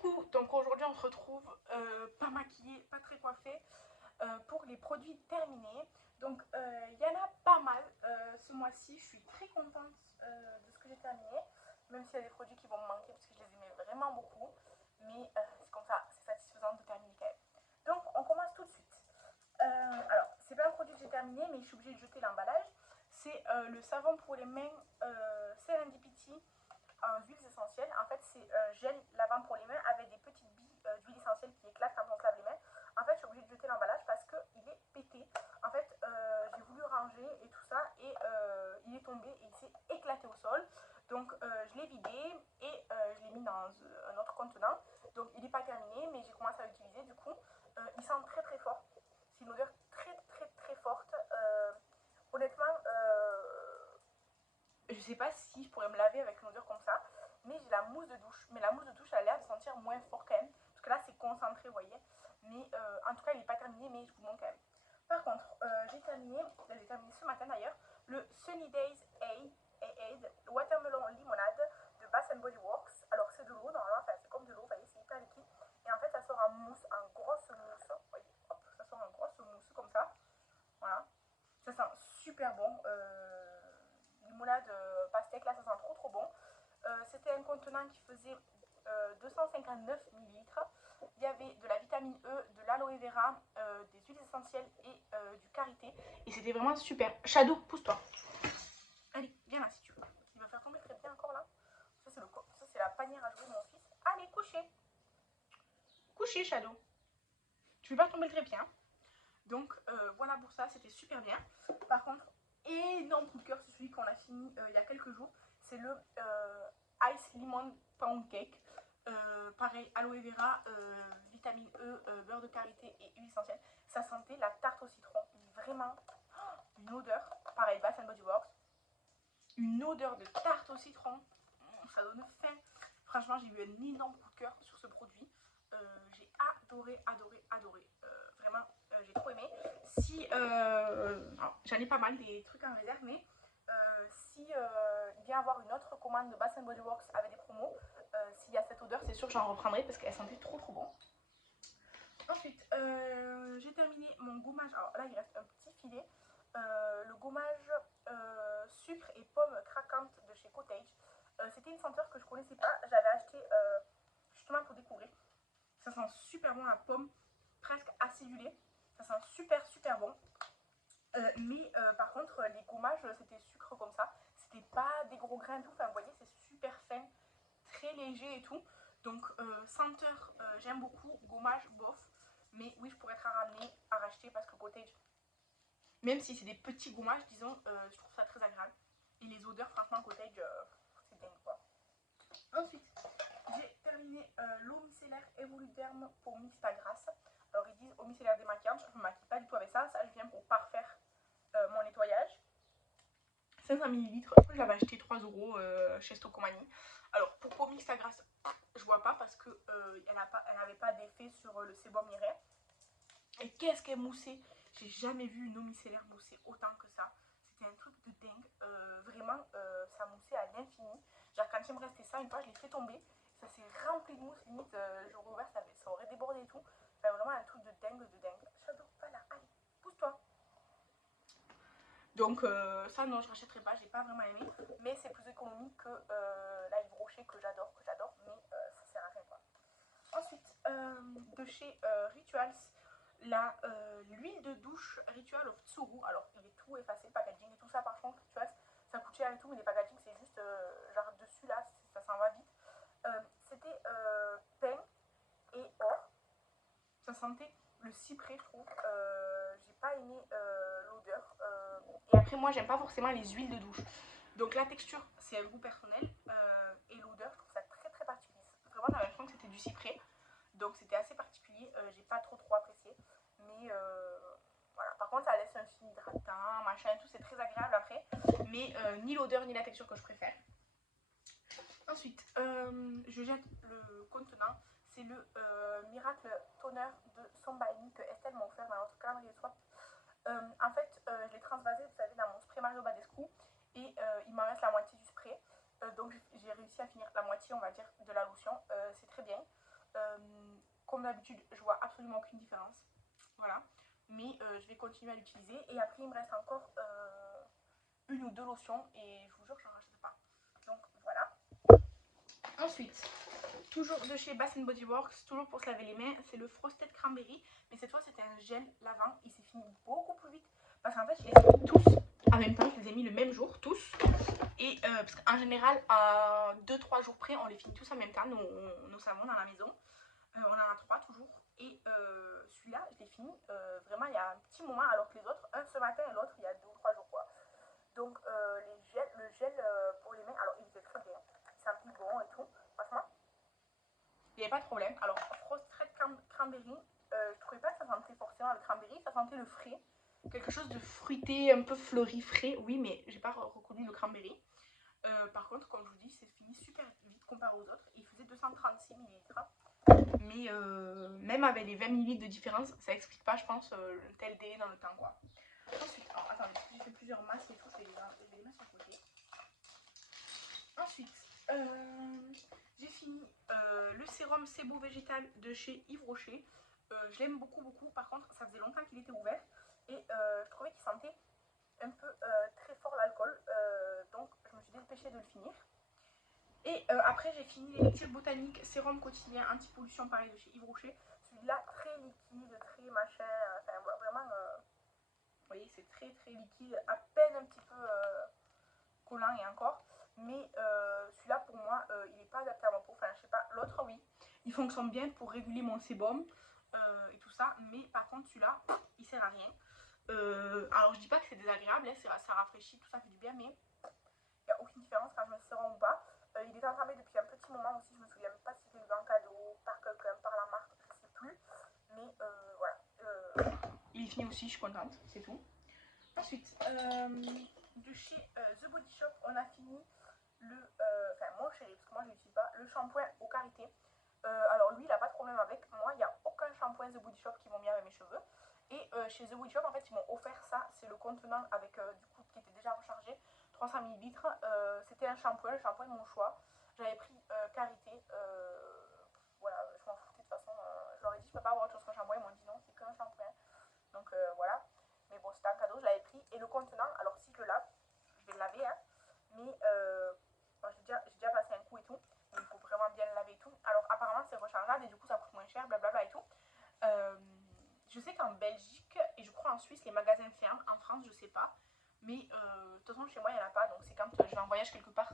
Coucou, donc aujourd'hui on se retrouve pas maquillée, pas très coiffée pour les produits terminés. Donc il y en a pas mal ce mois-ci, je suis très contente de ce que j'ai terminé, même s'il y a des produits qui vont me manquer parce que je les aimais vraiment beaucoup, mais c'est comme ça, c'est satisfaisant de terminer quand même. Donc on commence tout de suite. Alors c'est pas un produit que j'ai terminé, mais je suis obligée de jeter l'emballage. C'est le savon pour les mains Serendipity en huiles essentielles. En fait, c'est gel lavant pour les mains avec des petites billes d'huile essentielle qui éclatent quand on se lave les mains. En fait, je suis obligée de jeter l'emballage parce qu'il est pété. En fait, j'ai voulu ranger et tout ça et il est tombé et il s'est éclaté au sol. Donc, je l'ai vidé et je l'ai mis dans un autre contenant. Donc, il n'est pas terminé, mais j'ai commencé à l'utiliser. Du coup, il sent très très fort. C'est une odeur très très très forte. Honnêtement, je sais pas si je pourrais me laver avec une odeur comme ça, mais j'ai la mousse de douche. Mais la mousse de douche, elle a l'air de sentir moins fort quand même, parce que là c'est concentré, vous voyez. Mais en tout cas, il n'est pas terminé, mais je vous montre quand même. Par contre, j'ai terminé ce matin d'ailleurs, le Sunny Days Aid Watermelon Limonade de Bath Body Works. Alors c'est de l'eau normalement, enfin c'est comme de l'eau, vous voyez, c'est hyper liquide. Et en fait, ça sort en mousse, en grosse mousse. Vous voyez, hop, ça sort en grosse mousse comme ça. Voilà. Ça sent super bon. Limonade pastèque, là, ça sent trop trop bon. C'était un contenant qui faisait 259 millilitres. Il y avait de la vitamine E, de l'aloe vera, des huiles essentielles et du karité. Et c'était vraiment super. Shadow, pousse-toi. Allez, viens là si tu veux. Il va faire tomber très bien encore là. Ça, c'est la panière à jouer de mon fils. Allez, coucher. Coucher, Shadow. Tu veux pas tomber le trépied, hein. Donc voilà pour ça, c'était super bien. Par contre, énorme coup de cœur, c'est celui qu'on a fini il y a quelques jours. C'est le Ice Lemon Pound Cake. Pareil, aloe vera, vitamine E, beurre de karité et huile essentielle. Ça sentait la tarte au citron. Vraiment, une odeur. Pareil, Bath Body Works. Une odeur de tarte au citron. Ça donne faim. Franchement, j'ai eu un énorme coup de cœur sur ce produit. J'ai adoré, adoré, adoré. Vraiment, j'ai trop aimé. Si, j'en ai pas mal des trucs en réserve, mais si il vient avoir une autre commande de Bath Body Works avec des promos, s'il y a cette odeur, c'est sûr que j'en reprendrai parce qu'elle sentait trop trop bon. Ensuite, j'ai terminé mon gommage. Alors là, il reste un petit filet. Le gommage sucre et pomme craquante de chez Cottage. C'était une senteur que je connaissais pas. J'avais acheté justement pour découvrir. Ça sent super bon la pomme, presque acidulée. Ça sent super super bon. Mais par contre, les gommages, c'était sucre comme ça. C'était pas des gros grains et tout. Enfin, vous voyez, c'est super fin, très léger et tout. Donc, senteur, j'aime beaucoup. Gommage, bof. Mais oui, je pourrais être à ramener, à racheter parce que Cottage, même si c'est des petits gommages, disons, je trouve ça très agréable. Et les odeurs, franchement, Cottage, c'est dingue quoi. Ensuite, j'ai terminé l'eau micellaire Evoluderm pour mixta grasse. Alors ils disent eau micellaire démaquillante, je ne me maquille pas du tout avec ça. Ça, je viens pour parfaire mon nettoyage. 500 millilitres, je l'avais acheté 3 euros chez Stocomanie. Alors pour peau mixta grasse, je vois pas parce que elle n'avait pas d'effet sur le sébum ni rien. Et qu'est-ce qu'elle moussait. J'ai jamais vu une eau micellaire mousser autant que ça. C'était un truc de dingue. Vraiment, ça moussait à l'infini. Genre, quand il me restait ça, une fois, je l'ai fait tomber. Ça s'est rempli de mousse. Limite, j'aurais ouvert, ça aurait débordé et tout. Enfin, vraiment un truc de dingue, de dingue. Shadow, voilà, allez, pousse-toi. Donc, ça, non, je rachèterai pas. J'ai pas vraiment aimé. Mais c'est plus économique que la Yves Rocher que j'adore. Mais ça sert à rien, quoi. Ensuite, de chez Rituals, l'huile de douche Ritual of Tsuru. Alors, il est tout effacé, le packaging et tout ça. Par contre, Rituals, ça coûte cher et tout, mais les packaging, c'est juste genre dessus là, ça s'en va vite. C'était pain et or. Ça sentait le cyprès, je trouve. J'ai pas aimé l'odeur. Et après, moi, j'aime pas forcément les huiles de douche. Donc, la texture, c'est un goût personnel. Et l'odeur, je trouve ça très très particulier. Vraiment, j'avais l'impression que c'était du cyprès. Donc c'était assez particulier, j'ai pas trop apprécié. Mais voilà. Par contre, ça laisse un film hydratant, machin et tout, c'est très agréable après. Mais ni l'odeur ni la texture que je préfère. Ensuite, je jette le contenant. C'est le Miracle Toner de Sombaini que Estelle m'a offert dans notre calendrier swap. En fait, je l'ai transvasé, vous savez, dans mon spray Mario Badescu. Et il m'en reste la moitié du spray. Donc j'ai réussi à finir la moitié, on va dire, de la lotion. C'est très bien. comme d'habitude, je vois absolument aucune différence. Voilà. Mais je vais continuer à l'utiliser. Et après, il me reste encore une ou deux lotions. Et je vous jure que j'en rachète pas. Donc voilà. Ensuite, toujours de chez Bath Body Works, toujours pour se laver les mains, c'est le Frosted Cranberry. Mais cette fois, c'était un gel lavant. Il s'est fini beaucoup plus vite. Parce qu'en fait, je les ai mis tous en même temps. Je les ai mis le même jour, tous. Et parce qu'en général, à 2-3 jours près, on les finit tous en même temps, nos savons dans la maison. On en a 3 toujours. Et celui-là, je l'ai fini vraiment il y a un petit moment, alors que les autres, un ce matin et l'autre il y a 2 ou 3 jours. Quoi. Donc le gel pour les mains, alors il était très bien. Il sentit bon et tout. Franchement, il n'y avait pas de problème. Alors, Frosted Cranberry, je trouvais pas que ça sentait forcément le cranberry, ça sentait le frais. Quelque chose de fruité, un peu fleuri frais, oui, mais j'ai pas reconnu le cranberry. Par contre, comme je vous dis, c'est fini super vite comparé aux autres. Il faisait 236 ml. Mais même avec les 20 ml de différence, ça explique pas, je pense, un tel délai dans le temps. Quoi. Ensuite, alors attendez, parce que j'ai fait plusieurs masques et tout, je vais les mettre sur le côté. Ensuite, j'ai fini le sérum Sebo végétal de chez Yves Rocher. Je l'aime beaucoup, beaucoup. Par contre, ça faisait longtemps qu'il était ouvert. Et je trouvais qu'il sentait un peu très fort l'alcool. Donc, je me suis dépêchée de le finir. Et après, j'ai fini l'élixir botanique sérum quotidien anti-pollution, pareil, de chez Yves Rocher. Celui-là, très liquide, très machin. Enfin, vraiment, vous voyez, c'est très, très liquide. À peine un petit peu collant et encore. Mais celui-là, pour moi, il n'est pas adapté à ma peau. Enfin, je sais pas. L'autre, oui. Il fonctionne bien pour réguler mon sébum et tout ça. Mais par contre, celui-là, il sert à rien. Alors, je dis pas que c'est désagréable. Hein, ça rafraîchit, tout ça fait du bien. Mais il n'y a aucune différence quand je me sérum ou pas. Il est entamé depuis un petit moment aussi. Je me souviens même pas si c'était eu en cadeau, par quelqu'un, par la marque. Je sais plus. Mais voilà. Il est fini aussi. Je suis contente. C'est tout. Ensuite, de chez The Body Shop, on a fini enfin mon chéri, parce que moi je l'utilise pas, le shampoing au karité. Alors lui, il a pas de problème avec. Moi, il n'y a aucun shampoing The Body Shop qui m'ont mis avec mes cheveux. Et chez The Body Shop, en fait, ils m'ont offert ça. C'est le contenant avec du coup qui était déjà rechargé, 300 ml. C'était un shampoing, le shampoing de mon choix. J'avais pris karité. Voilà, je m'en foutais de toute façon. Je leur ai dit, je peux pas avoir autre chose qu'un shampoing. Ils m'ont dit non, c'est qu'un shampoing. Donc voilà. Mais bon, c'était un cadeau, je l'avais pris. Et le contenant, alors si je le lave, je vais le laver, hein, mais j'ai déjà passé un coup et tout. Mais il faut vraiment bien le laver et tout. Alors apparemment, c'est rechargeable et du coup, ça coûte moins cher, blablabla et tout. Je sais qu'en Belgique et je crois en Suisse, les magasins ferment. En France, je sais pas. Mais de toute façon, chez moi, il n'y en a pas. Donc c'est quand je vais en voyage quelque part,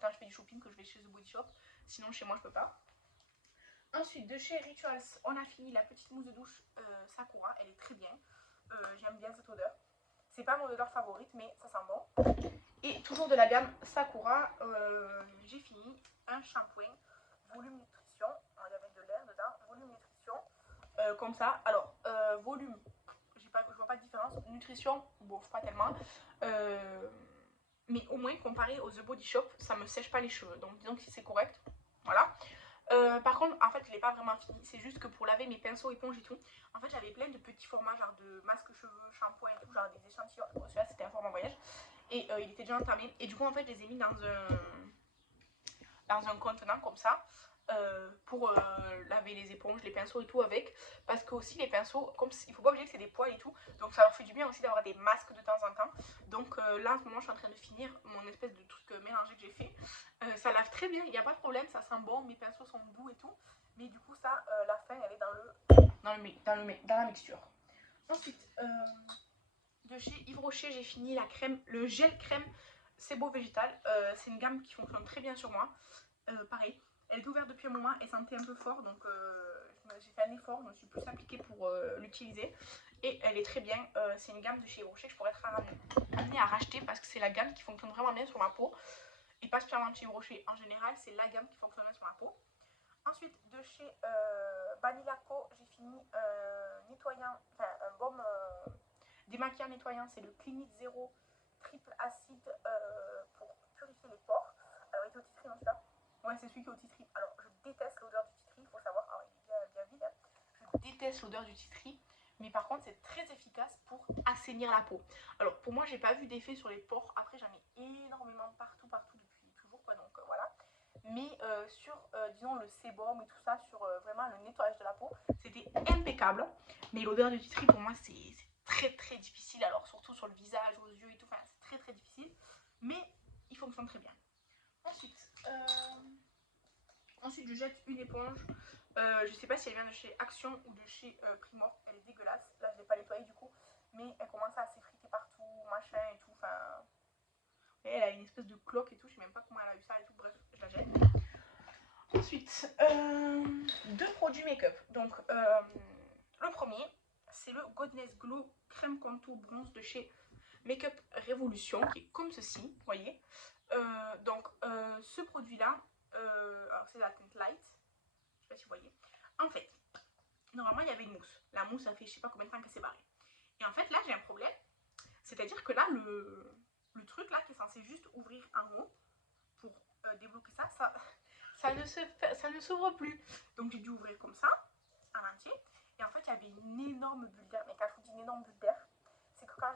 quand je fais du shopping, que je vais chez The Body Shop. Sinon, chez moi, je peux pas. Ensuite, de chez Rituals, on a fini la petite mousse de douche Sakura. Elle est très bien. J'aime bien cette odeur. C'est pas mon odeur favorite, mais ça sent bon. Et toujours de la gamme Sakura, j'ai fini un shampoing volume nutrition. Alors, il y avait de l'air dedans. Volume nutrition. Comme ça. Alors, volume, je vois pas de différence. Nutrition, bon, pas tellement. Mais au moins, comparé aux The Body Shop, ça me sèche pas les cheveux. Donc, disons que c'est correct. Voilà. Par contre, en fait, je l'ai pas vraiment fini. C'est juste que pour laver mes pinceaux, éponges et tout, en fait, j'avais plein de petits formats, genre de masque cheveux, shampoing et tout, genre des échantillons. Bon, celui-là, c'était un format voyage. Et il était déjà entamé. Et du coup, en fait, je les ai mis dans un contenant comme ça. Pour laver les éponges, les pinceaux et tout avec. Parce que aussi, les pinceaux, comme il faut pas oublier que c'est des poils et tout. Donc, ça leur fait du bien aussi d'avoir des masques de temps en temps. Donc, là, en ce moment, je suis en train de finir mon espèce de truc mélangé que j'ai fait. Ça lave très bien, il n'y a pas de problème, ça sent bon, mes pinceaux sont doux et tout. Mais du coup, ça, la fin, elle est dans la mixture. Ensuite, de chez Yves Rocher, j'ai fini la crème, le gel crème Sebo végétal. C'est une gamme qui fonctionne très bien sur moi. Pareil, elle est ouverte depuis un moment, elle sentait un peu fort, donc j'ai fait un effort, je me suis plus appliquée pour l'utiliser. Et elle est très bien, c'est une gamme de chez Yves Rocher que je pourrais être amenée à racheter parce que c'est la gamme qui fonctionne vraiment bien sur ma peau. Et pas spécialement de chez Yves Rocher, en général, c'est la gamme qui fonctionne bien sur ma peau. Ensuite, de chez Vanilla Co, j'ai fini nettoyant, enfin un baume démaquillant nettoyant, c'est le Clinique Zéro triple acide pour purifier les pores. Alors, il était au titri, non, celui-là? Ouais, c'est celui qui est au titri. Alors, je déteste l'odeur du titri, il faut savoir. Alors, il est bien vide. Hein. Je déteste l'odeur du titri. Mais par contre, c'est très efficace pour assainir la peau. Alors, pour moi, j'ai pas vu d'effet sur les pores. Après, j'en ai énormément partout depuis toujours, quoi. Donc, voilà. mais sur, disons, le sébum et tout ça, sur vraiment le nettoyage de la peau, c'était impeccable. Mais l'odeur du tea tree, pour moi, c'est très très difficile, alors surtout sur le visage, aux yeux et tout, enfin, c'est très très difficile. Mais il fonctionne très bien. Ensuite, je jette une éponge. Je sais pas si elle vient de chez Action ou de chez Primor. Elle est dégueulasse. Là, je l'ai pas nettoyée du coup. Mais elle commence à s'effriter partout, machin et tout. Enfin, elle a une espèce de cloque et tout. Je sais même pas comment elle a eu ça et tout. Bref, je la jette. Ensuite, deux produits make-up. Donc, le premier, c'est le Goddess Glow crème contour bronze de chez Makeup Revolution, qui est comme ceci, vous voyez. Donc, ce produit-là, alors c'est la teinte light, je sais pas si vous voyez. En fait, normalement, il y avait une mousse. La mousse, ça fait je sais pas combien de temps qu'elle s'est barrée. Et en fait, là, j'ai un problème. C'est-à-dire que là, le truc là qui est censé juste ouvrir en haut pour débloquer ça, ça ne s'ouvre plus. Donc, j'ai dû ouvrir comme ça, en entier. Et en fait, il y avait une énorme bulle d'air. Mais quand je vous dis une énorme bulle d'air, c'est que quand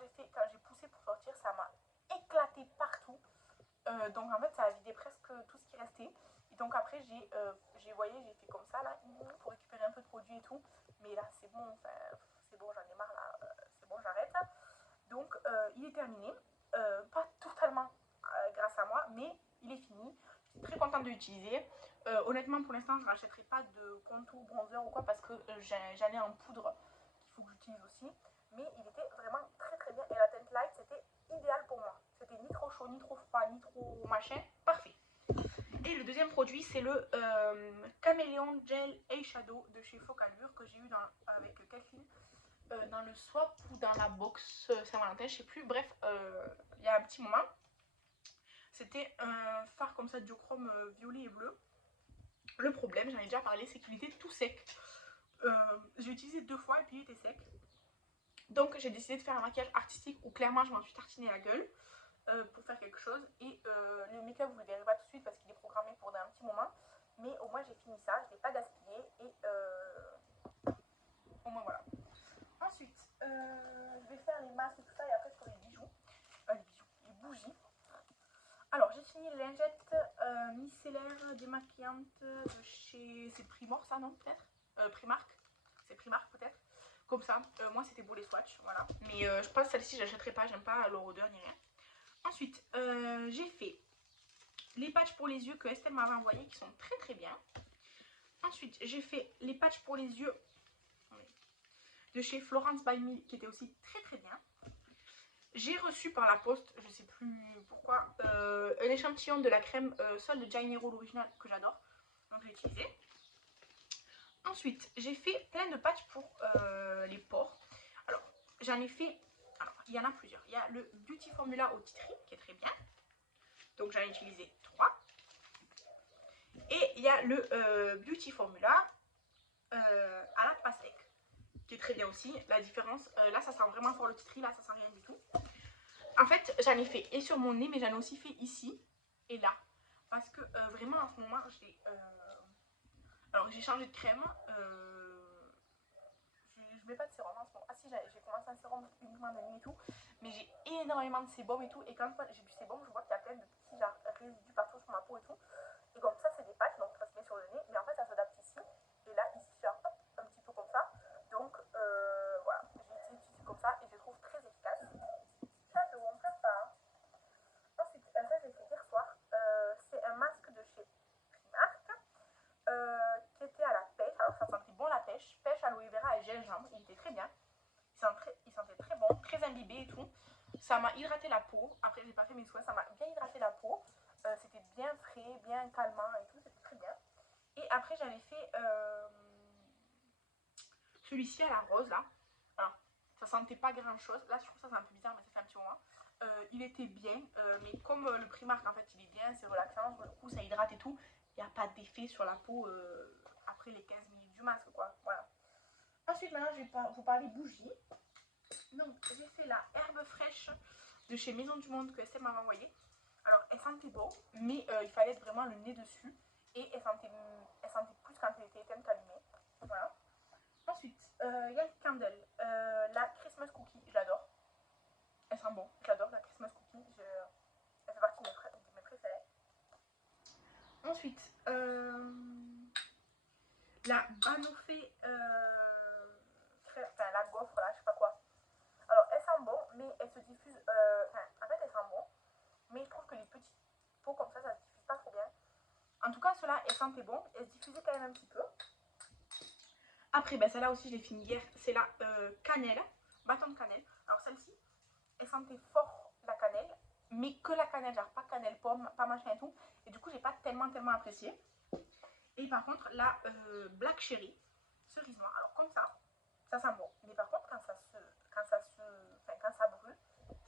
j'ai poussé pour sortir, ça m'a éclaté partout. Donc en fait ça a vidé presque tout ce qui restait. Et donc après j'ai fait comme ça là pour récupérer un peu de produit et tout. Mais là c'est bon, enfin c'est bon, j'en ai marre là, c'est bon, j'arrête. Donc il est terminé. Pas totalement grâce à moi, mais il est fini. Je suis très contente de l'utiliser. Honnêtement pour l'instant je ne rachèterai pas de contour bronzer ou quoi parce que j'en ai en poudre qu'il faut que j'utilise aussi. Mais il était vraiment très très bien et la teinte light c'était idéal pour moi. C'était ni trop chaud, ni trop froid, ni trop machin, parfait. Et le deuxième produit c'est le Caméléon Gel Eyeshadow de chez Focalure que j'ai eu avec Kathleen dans le swap ou dans la box Saint-Valentin, je sais plus, bref, il y a un petit moment. C'était un fard comme ça, duochrome violet et bleu. Le problème, j'en ai déjà parlé, c'est qu'il était tout sec. J'ai utilisé 2 fois et puis il était sec. Donc j'ai décidé de faire un maquillage artistique où clairement je m'en suis tartiné la gueule pour faire quelque chose. Et le make-up vous ne le verrez pas tout de suite parce qu'il est programmé pour dans un petit moment. Mais au moins j'ai fini ça, je ne l'ai pas gaspillé et au moins voilà. Ensuite, je vais faire les masques et tout ça et après je ferai les bijoux. Les bougies. Alors j'ai fini les lingettes micellaires démaquillantes de chez... C'est Primor ça non peut-être Primark. C'est Primark peut-être. Comme ça, moi c'était pour les swatchs, voilà. Mais je pense que celle-ci j'achèterai pas, j'aime pas leur odeur ni rien. Ensuite, j'ai fait les patchs pour les yeux que Estelle m'avait envoyés qui sont très très bien. Ensuite, j'ai fait les patchs pour les yeux de chez Florence by Me qui étaient aussi très très bien. J'ai reçu par la poste, je sais plus pourquoi, un échantillon de la crème Sol de Janeiro, l'original que j'adore. Donc j'ai utilisé. Ensuite, j'ai fait plein de patchs pour les pores. Alors, j'en ai fait... Alors, il y en a plusieurs. Il y a le Beauty Formula au Tea Tree qui est très bien. Donc j'en ai utilisé 3. Et il y a le Beauty Formula à la pastèque qui est très bien aussi. La différence, là ça sent vraiment fort le Tea Tree, là ça sent rien du tout. En fait j'en ai fait et sur mon nez, mais j'en ai aussi fait ici et là. Parce que vraiment en ce moment alors j'ai changé de crème. Je mets pas de sérum en ce moment. Ah si, j'ai commencé un sérum uniquement de nuit et tout. Mais j'ai énormément de sébum et tout. Et quand j'ai du sébum, je vois qu'il y a plein de petits résidus partout sur ma peau et tout. Et comme ça, c'est des patchs, donc ça se met sur le nez. Mais en fait, ça s'adapte ici. Et là, ici, genre, hop, un petit peu comme ça. Donc voilà, j'ai utilisé comme ça et je trouve très efficace. Ça, je ne pleure pas. Ensuite, ça, j'ai fait hier soir. C'est un masque de chez Primark qui était à la pêche. Alors, ça sentait bon la pêche. Pêche, aloe vera et gingembre. Il était très bien. Il sentait très bon, très imbibé et tout. Ça m'a hydraté la peau. Après, j'ai pas fait mes soins, ça m'a bien hydraté la peau. C'était bien frais, bien calmant et tout. C'était très bien. Et après, j'avais fait celui-ci à la rose là. Alors, ça sentait pas grand chose. Là, je trouve ça c'est un peu bizarre, mais ça fait un petit moment. Il était bien, mais comme le Primark en fait, il est bien, c'est relaxant. Du coup, ça hydrate et tout. Il n'y a pas d'effet sur la peau après les 15 minutes du masque, quoi. Voilà. Ensuite, maintenant, je vais vous parler bougie. Donc, j'ai fait la herbe fraîche de chez Maison du Monde que Estelle m'avait envoyée. Alors, elle sentait bon, mais il fallait être vraiment le nez dessus. Et elle sentait plus quand elle était éteinte qu'allumée. Voilà. Ensuite, Yankee Candle, la Christmas Cookie, je l'adore. Elle sent bon, j'adore la Christmas Cookie. Elle fait partie de mes préférés. Ensuite, la Banoffee, enfin la gaufre là, je sais pas quoi. Alors elle sent bon, mais elle se diffuse, enfin en fait elle sent bon, mais je trouve que les petits pots comme ça se diffuse pas trop bien. En tout cas ceux-là, elle sentait bon, elle se diffusait quand même un petit peu. Après, ben, celle-là aussi je l'ai fini hier, c'est la cannelle, bâton de cannelle. Alors celle-ci, elle sentait fort la cannelle, mais que la cannelle, genre pas cannelle pomme, pas machin et tout. Et du coup, j'ai pas tellement apprécié. Et par contre, la black cherry, cerise noire. Alors comme ça sent bon. Mais par contre, quand ça brûle,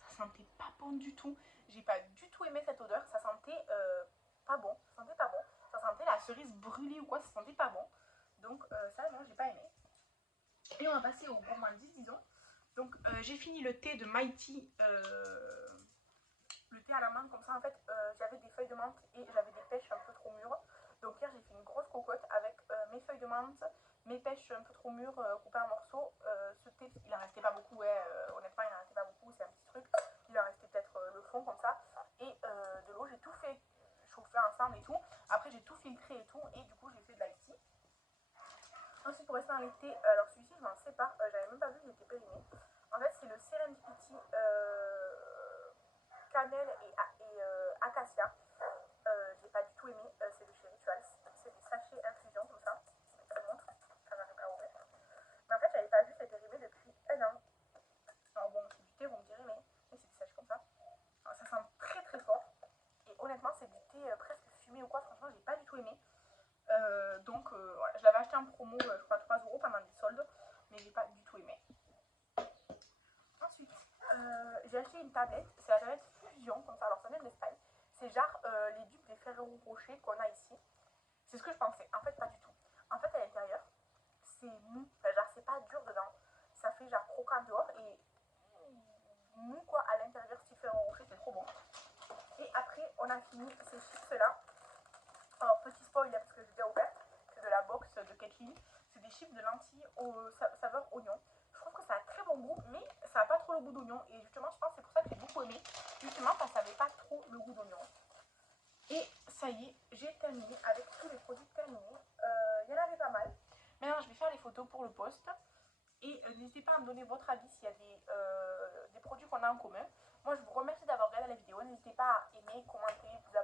ça sentait pas bon du tout. J'ai pas du tout aimé cette odeur. Ça sentait pas bon. Ça sentait pas bon. Ça sentait la cerise brûlée ou quoi. Ça sentait pas bon. Donc ça, non, j'ai pas aimé. Et on va passer au gourmandise, disons. Donc j'ai fini le thé de Mighty, le thé à la menthe comme ça. En fait, j'avais des feuilles de menthe et j'avais des pêches un peu trop mûres. Donc hier j'ai fait une grosse cocotte avec mes feuilles de menthe, mes pêches un peu trop mûres coupées en morceaux. Ce thé, il en restait pas beaucoup, ouais, honnêtement il en restait pas beaucoup, c'est un petit truc. Il en restait peut-être le fond comme ça. Et de l'eau, j'ai tout fait chauffer ensemble et tout. Après j'ai tout filtré et tout et du coup j'ai fait de l'ice tea. Ensuite, pour rester dans les thés, alors celui-ci, je m'en sépare, j'avais même pas vu qu'il était périmé. En fait, c'est le Serendipity cannelle et acacia. Je l'ai pas du tout aimé, c'est de chez Rituals. C'est des sachets infusion comme ça. Je te montre, ça n'arrive pas à ouvrir. Mais en fait, j'avais pas vu, c'était périmé depuis un an. Alors bon, c'est du thé, vous me direz, mais c'est des sachets comme ça. Alors, ça sent très fort. Et honnêtement, c'est du thé presque fumé ou quoi. Franchement, j'ai pas du tout aimé. Donc voilà, je l'avais acheté en promo, je crois 3 euros pendant des soldes, mais j'ai pas du tout aimé. Ensuite, j'ai acheté une tablette, c'est la tablette Fusion, comme ça, alors ça vient d'Espagne. C'est genre les dupes des Ferrero Rocher qu'on a ici. C'est ce que je pensais, en fait pas du tout. En fait à l'intérieur, c'est mou, enfin, genre c'est pas dur dedans. Ça fait genre croquant dehors et mou quoi à l'intérieur, style Ferrero Rocher, c'est trop bon. Et après, on a fini ces chips là. Alors petit spoil parce que j'ai déjà ouvert, c'est de la box de Kathleen. C'est des chips de lentilles au saveur oignon. Je trouve que ça a un très bon goût, mais ça n'a pas trop le goût d'oignon. Et justement, je pense que c'est pour ça que j'ai beaucoup aimé. Justement, parce que ça n'avait pas trop le goût d'oignon. Et ça y est, j'ai terminé avec tous les produits terminés. Il y en avait pas mal. Maintenant, je vais faire les photos pour le post. Et n'hésitez pas à me donner votre avis s'il y a des produits qu'on a en commun. Moi, je vous remercie d'avoir regardé la vidéo. N'hésitez pas à aimer, commenter, vous